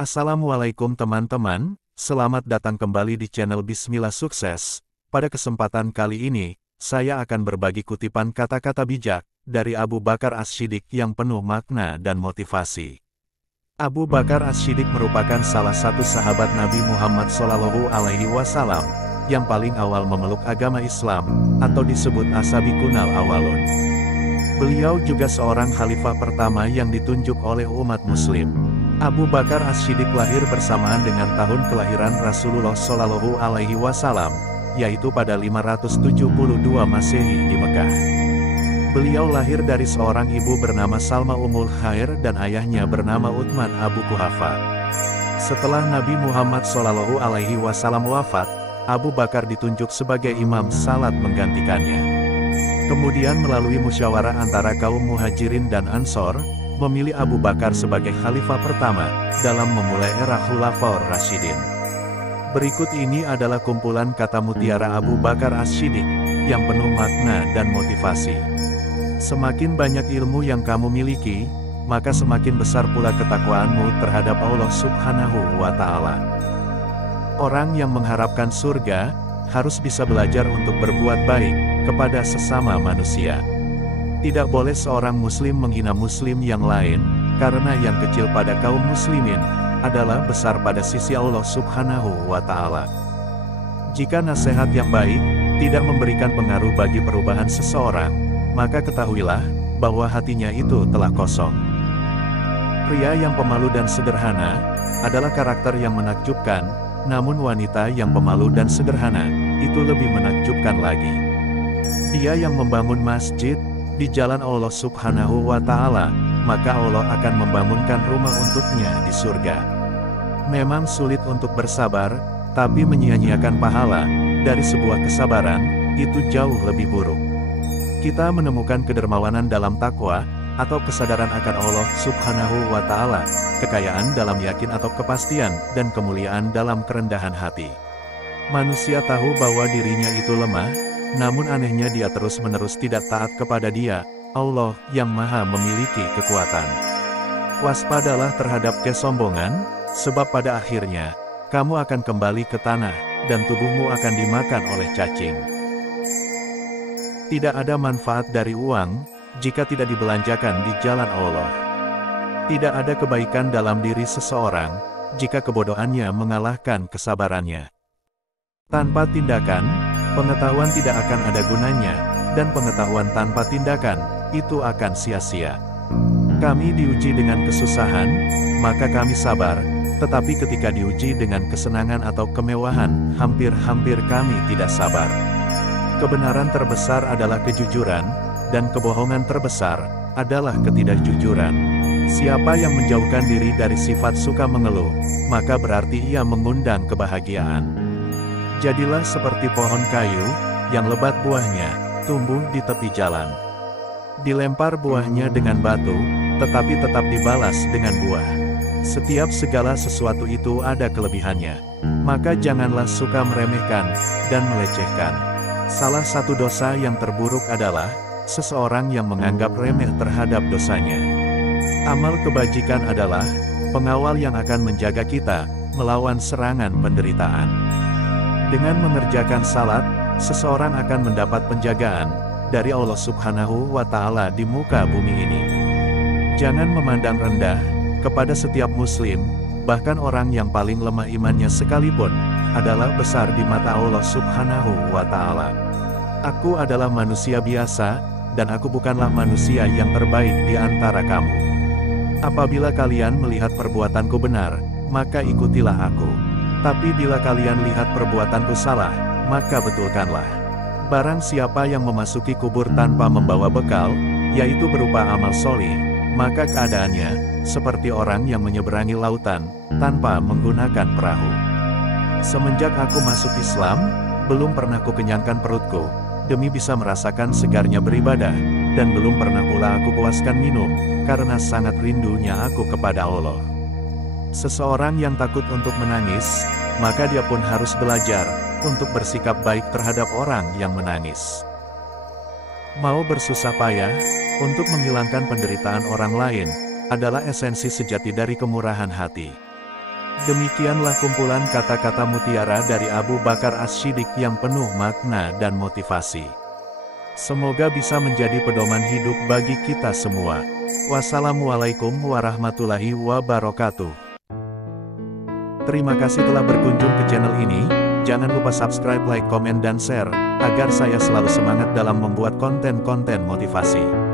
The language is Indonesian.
Assalamualaikum teman-teman, selamat datang kembali di channel Bismillah Sukses. Pada kesempatan kali ini, saya akan berbagi kutipan kata-kata bijak dari Abu Bakar As-Siddiq yang penuh makna dan motivasi. Abu Bakar As-Siddiq merupakan salah satu sahabat Nabi Muhammad SAW yang paling awal memeluk agama Islam, atau disebut As-Sabiqunal Awwalun. Beliau juga seorang khalifah pertama yang ditunjuk oleh umat muslim. Abu Bakar As-Siddiq lahir bersamaan dengan tahun kelahiran Rasulullah SAW, yaitu pada 572 Masehi di Mekah. Beliau lahir dari seorang ibu bernama Salma Ummul Khair dan ayahnya bernama Uthman Abu Quhafa. Setelah Nabi Muhammad SAW wafat, Abu Bakar ditunjuk sebagai imam salat menggantikannya. Kemudian melalui musyawarah antara kaum Muhajirin dan Ansor, memilih Abu Bakar sebagai khalifah pertama dalam memulai era Khulafaur Rasyidin. Berikut ini adalah kumpulan kata mutiara Abu Bakar As-Siddiq yang penuh makna dan motivasi. Semakin banyak ilmu yang kamu miliki, maka semakin besar pula ketakwaanmu terhadap Allah Subhanahu wa Ta'ala. Orang yang mengharapkan surga harus bisa belajar untuk berbuat baik kepada sesama manusia. Tidak boleh seorang muslim menghina muslim yang lain, karena yang kecil pada kaum muslimin adalah besar pada sisi Allah Subhanahu wa Ta'ala. Jika nasihat yang baik tidak memberikan pengaruh bagi perubahan seseorang, maka ketahuilah bahwa hatinya itu telah kosong. Pria yang pemalu dan sederhana adalah karakter yang menakjubkan, namun wanita yang pemalu dan sederhana itu lebih menakjubkan lagi. Dia yang membangun masjid di jalan Allah Subhanahu wa Ta'ala, maka Allah akan membangunkan rumah untuknya di surga. Memang sulit untuk bersabar, tapi menyia-nyiakan pahala dari sebuah kesabaran itu jauh lebih buruk. Kita menemukan kedermawanan dalam takwa atau kesadaran akan Allah Subhanahu wa Ta'ala, kekayaan dalam yakin atau kepastian, dan kemuliaan dalam kerendahan hati. Manusia tahu bahwa dirinya itu lemah, namun anehnya dia terus-menerus tidak taat kepada Dia, Allah yang Maha memiliki kekuatan. Waspadalah terhadap kesombongan, sebab pada akhirnya, kamu akan kembali ke tanah, dan tubuhmu akan dimakan oleh cacing. Tidak ada manfaat dari uang, jika tidak dibelanjakan di jalan Allah. Tidak ada kebaikan dalam diri seseorang, jika kebodohannya mengalahkan kesabarannya. Tanpa tindakan, pengetahuan tidak akan ada gunanya, dan pengetahuan tanpa tindakan, itu akan sia-sia. Kami diuji dengan kesusahan, maka kami sabar, tetapi ketika diuji dengan kesenangan atau kemewahan, hampir-hampir kami tidak sabar. Kebenaran terbesar adalah kejujuran, dan kebohongan terbesar adalah ketidakjujuran. Siapa yang menjauhkan diri dari sifat suka mengeluh, maka berarti ia mengundang kebahagiaan. Jadilah seperti pohon kayu, yang lebat buahnya, tumbuh di tepi jalan. Dilempar buahnya dengan batu, tetapi tetap dibalas dengan buah. Setiap segala sesuatu itu ada kelebihannya. Maka janganlah suka meremehkan, dan melecehkan. Salah satu dosa yang terburuk adalah seseorang yang menganggap remeh terhadap dosanya. Amal kebajikan adalah pengawal yang akan menjaga kita melawan serangan penderitaan. Dengan mengerjakan salat, seseorang akan mendapat penjagaan dari Allah Subhanahu wa Ta'ala di muka bumi ini. Jangan memandang rendah kepada setiap muslim, bahkan orang yang paling lemah imannya sekalipun adalah besar di mata Allah Subhanahu wa Ta'ala. Aku adalah manusia biasa, dan aku bukanlah manusia yang terbaik di antara kamu. Apabila kalian melihat perbuatanku benar, maka ikutilah aku. Tapi bila kalian lihat perbuatanku salah, maka betulkanlah. Barang siapa yang memasuki kubur tanpa membawa bekal, yaitu berupa amal solih, maka keadaannya seperti orang yang menyeberangi lautan tanpa menggunakan perahu. Semenjak aku masuk Islam, belum pernah kukenyangkan perutku, demi bisa merasakan segarnya beribadah, dan belum pernah pula aku puaskan minum, karena sangat rindunya aku kepada Allah. Seseorang yang takut untuk menangis, maka dia pun harus belajar untuk bersikap baik terhadap orang yang menangis. Mau bersusah payah untuk menghilangkan penderitaan orang lain adalah esensi sejati dari kemurahan hati. Demikianlah kumpulan kata-kata mutiara dari Abu Bakar As-Siddiq yang penuh makna dan motivasi. Semoga bisa menjadi pedoman hidup bagi kita semua. Wassalamualaikum warahmatullahi wabarakatuh. Terima kasih telah berkunjung ke channel ini. Jangan lupa subscribe, like, komen, dan share, agar saya selalu semangat dalam membuat konten-konten motivasi.